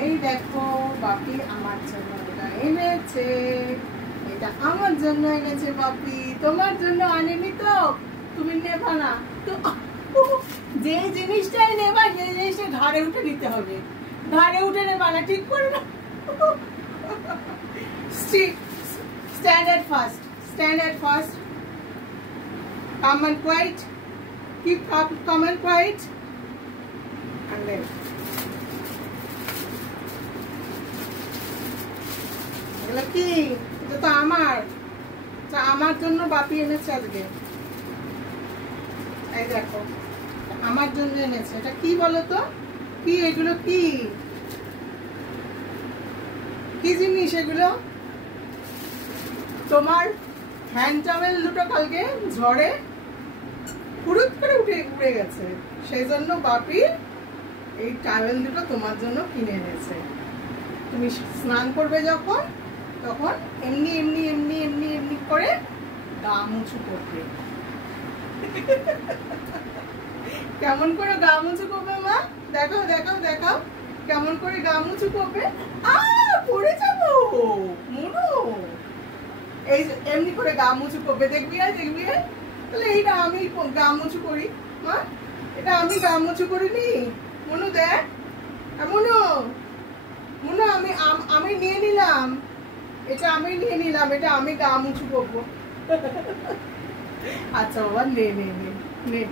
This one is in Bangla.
এই দেখো বাপি আমার জন্য এটা এনেছে, এটা আমার জন্য এনেছে বাপি, তোমার জন্য আনেনি তো, তুমি নেবা না তো। যে জিনিসটাই নেবা সেই জিনিসটা ঘাড়ে উঠে নিতে হবে, ঘাড়ে উঠে নেবা না, ঠিক করে না। Standard first, standard first, calm and quiet, keep calm and quiet, and then কি, এটা তো আমার জন্য বাপি এনেছে আজকে। এই দেখো আমার জন্য এনেছে, এটা কি বলো তো, কি এগুলো, কি কি জিনিস এগুলো? তোমার হ্যান্ড টাওয়েল দুটো কালকে ঝড়ে হুড়ুত করে উড়ে গেছে, সেই জন্য বাপি এই টাওয়েল দুটো তোমার জন্য কিনে এনেছে। তুমি স্নান করবে যখন, তখন এমনি এমনি এমনি এমনি এমনি করে গা মুছু করবে। কেমন করে গা মুছু করবে মা? দেখাও দেখাও দেখাও, কেমন করে গা মুছু করবে। পড়ে যাবো মুনু, এই এমনি করে গা মুছু করবে, দেখবি আর দেখবি। তাহলে এইটা আমি গা মুছু করি মা, এটা আমি গা মুছু করিনি। মুনু দেখ, মুনু মুনু আমি নিয়ে নিলাম, এটা আমি নিয়ে নিলাম, এটা আমি গা মুছু করবো। আচ্ছা বাবা নে নে নে নে।